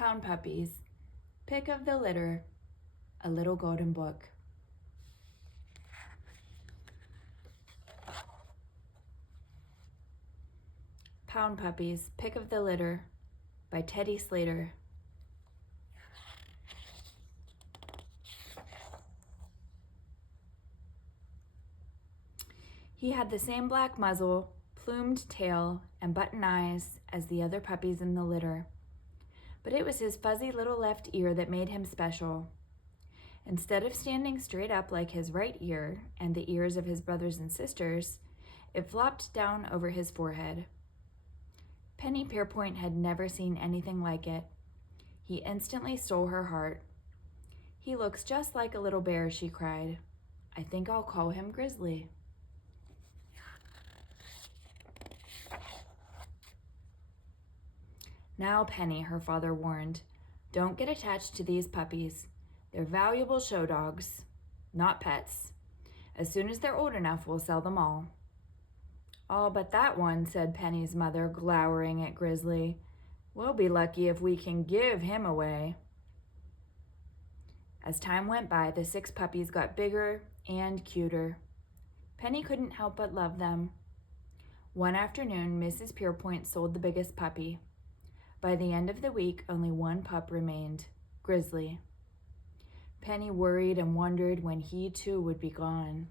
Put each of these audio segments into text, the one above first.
Pound Puppies, Pick of the Litter, A Little Golden Book. Pound Puppies, Pick of the Litter by Teddy Slater. He had the same black muzzle, plumed tail, and button eyes as the other puppies in the litter. But it was his fuzzy little left ear that made him special. Instead of standing straight up like his right ear and the ears of his brothers and sisters, it flopped down over his forehead. Penny Pierpoint had never seen anything like it. He instantly stole her heart. "He looks just like a little bear," she cried. "I think I'll call him Grizzly." "Now, Penny," her father warned, "don't get attached to these puppies. They're valuable show dogs, not pets. As soon as they're old enough, we'll sell them all." "All but that one," said Penny's mother, glowering at Grizzly. "We'll be lucky if we can give him away." As time went by, the 6 puppies got bigger and cuter. Penny couldn't help but love them. One afternoon, Mrs. Pierpoint sold the biggest puppy. By the end of the week, only one pup remained, Grizzly. Penny worried and wondered when he too would be gone.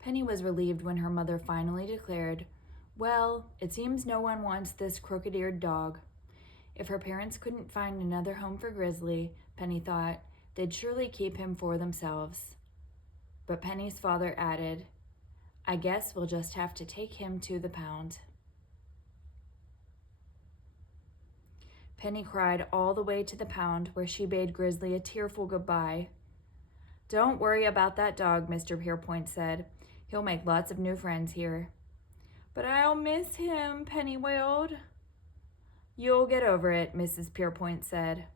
Penny was relieved when her mother finally declared, "Well, it seems no one wants this crooked-eared dog." If her parents couldn't find another home for Grizzly, Penny thought, they'd surely keep him for themselves. But Penny's father added, "I guess we'll just have to take him to the pound." Penny cried all the way to the pound, where she bade Grizzly a tearful goodbye. "Don't worry about that dog," Mr. Pierpoint said. "He'll make lots of new friends here." "But I'll miss him," Penny wailed. "You'll get over it," Mrs. Pierpoint said.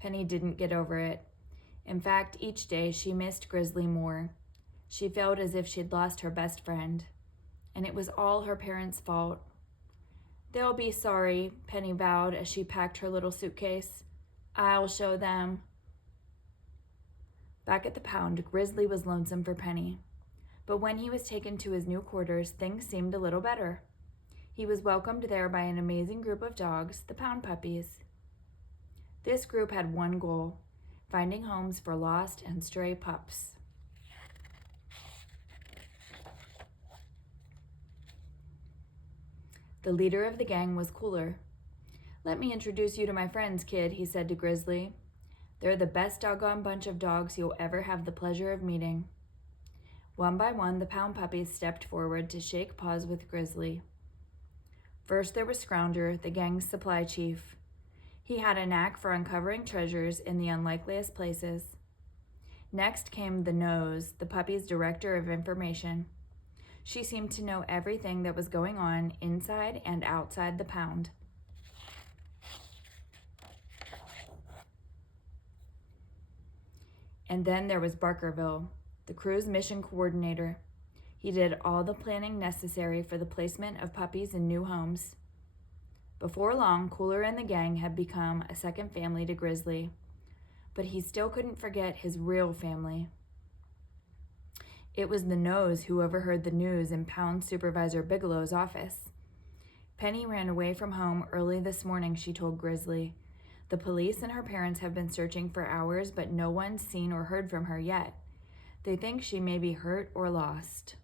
Penny didn't get over it. In fact, each day she missed Grizzly more. She felt as if she'd lost her best friend, and it was all her parents' fault. "They'll be sorry," Penny vowed as she packed her little suitcase. "I'll show them." Back at the pound, Grizzly was lonesome for Penny. But when he was taken to his new quarters, things seemed a little better. He was welcomed there by an amazing group of dogs, the Pound Puppies. This group had one goal: finding homes for lost and stray pups. The leader of the gang was Cooler. "Let me introduce you to my friends, kid," he said to Grizzly. "They're the best doggone bunch of dogs you'll ever have the pleasure of meeting." One by one, the Pound Puppies stepped forward to shake paws with Grizzly. First there was Scrounger, the gang's supply chief. He had a knack for uncovering treasures in the unlikeliest places. Next came the Nose, the puppy's director of information. She seemed to know everything that was going on inside and outside the pound. And then there was Barkerville, the crew's mission coordinator. He did all the planning necessary for the placement of puppies in new homes. Before long, Cooler and the gang had become a second family to Grizzly, but he still couldn't forget his real family. It was the Nose who overheard the news in Pound Supervisor Bigelow's office. "Penny ran away from home early this morning," she told Grizzly. "The police and her parents have been searching for hours, but no one's seen or heard from her yet. They think she may be hurt or lost."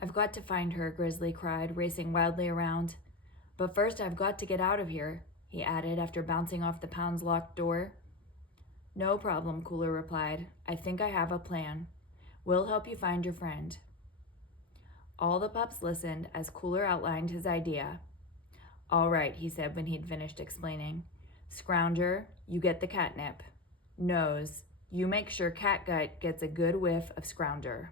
"I've got to find her," Grizzly cried, racing wildly around. "But first I've got to get out of here," he added after bouncing off the pound's locked door. "No problem," Cooler replied. "I think I have a plan. We'll help you find your friend." All the pups listened as Cooler outlined his idea. "All right," he said when he'd finished explaining. "Scrounger, you get the catnip. Nose, you make sure Catgut gets a good whiff of Scrounger.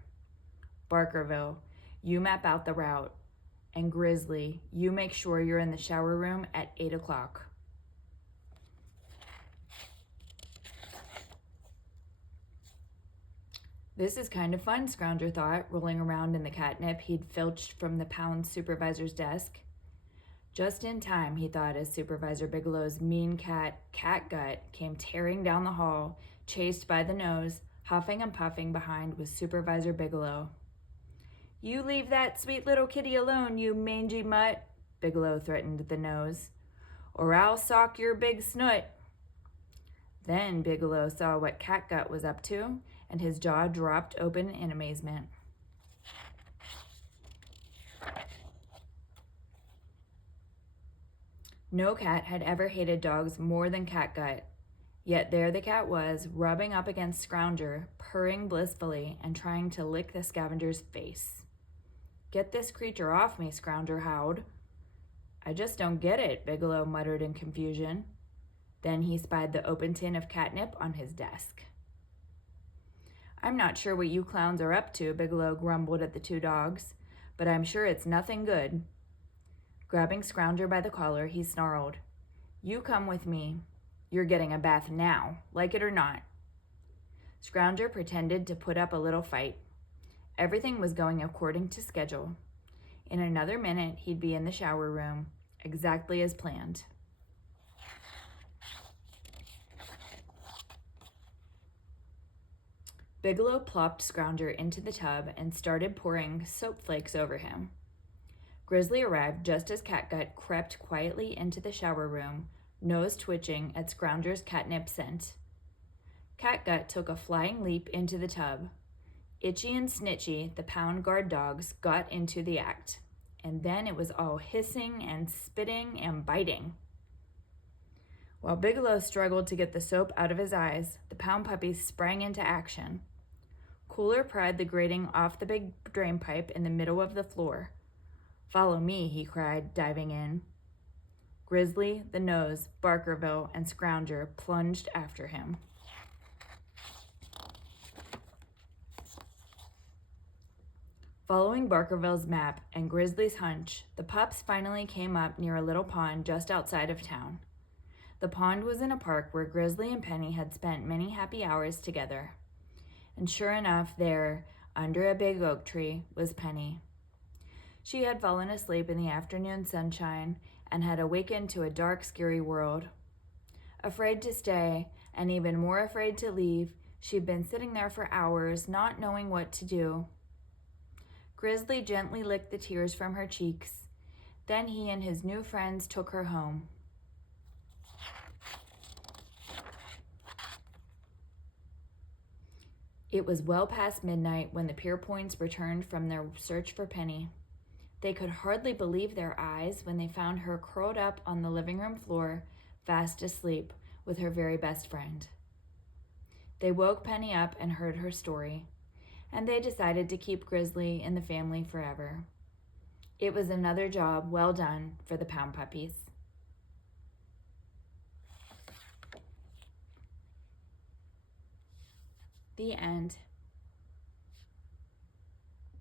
Barkerville, you map out the route. And Grizzly, you make sure you're in the shower room at 8 o'clock. This is kind of fun, Scrounger thought, rolling around in the catnip he'd filched from the pound supervisor's desk. Just in time, he thought, as Supervisor Bigelow's mean cat, Catgut, came tearing down the hall, chased by the nose. Huffing and puffing behind was Supervisor Bigelow. "You leave that sweet little kitty alone, you mangy mutt," Bigelow threatened the nose, "or I'll sock your big snoot." Then Bigelow saw what Catgut was up to, and his jaw dropped open in amazement. No cat had ever hated dogs more than Catgut, yet there the cat was, rubbing up against Scrounger, purring blissfully, and trying to lick the scavenger's face. "Get this creature off me," Scrounger howled. "I just don't get it," Bigelow muttered in confusion. Then he spied the open tin of catnip on his desk. "I'm not sure what you clowns are up to," Bigelow grumbled at the two dogs, "but I'm sure it's nothing good." Grabbing Scrounger by the collar, he snarled, "You come with me. You're getting a bath now, like it or not." Scrounger pretended to put up a little fight. Everything was going according to schedule. In another minute, he'd be in the shower room, exactly as planned. Bigelow plopped Scrounger into the tub and started pouring soap flakes over him. Grizzly arrived just as Catgut crept quietly into the shower room, nose twitching at Scrounger's catnip scent. Catgut took a flying leap into the tub. Itchy and Snitchy, the pound guard dogs, got into the act, and then it was all hissing and spitting and biting. While Bigelow struggled to get the soap out of his eyes, the pound puppies sprang into action. Cooler pried the grating off the big drain pipe in the middle of the floor. "Follow me," he cried, diving in. Grizzly, the Nose, Barkerville, and Scrounger plunged after him. Following Barkerville's map and Grizzly's hunch, the pups finally came up near a little pond just outside of town. The pond was in a park where Grizzly and Penny had spent many happy hours together. And sure enough, there, under a big oak tree, was Penny. She had fallen asleep in the afternoon sunshine and had awakened to a dark, scary world. Afraid to stay, and even more afraid to leave, she'd been sitting there for hours, not knowing what to do. Grizzly gently licked the tears from her cheeks. Then he and his new friends took her home. It was well past midnight when the Pierpoints returned from their search for Penny. They could hardly believe their eyes when they found her curled up on the living room floor, fast asleep, with her very best friend. They woke Penny up and heard her story, and they decided to keep Grizzly in the family forever. It was another job well done for the pound puppies. The end.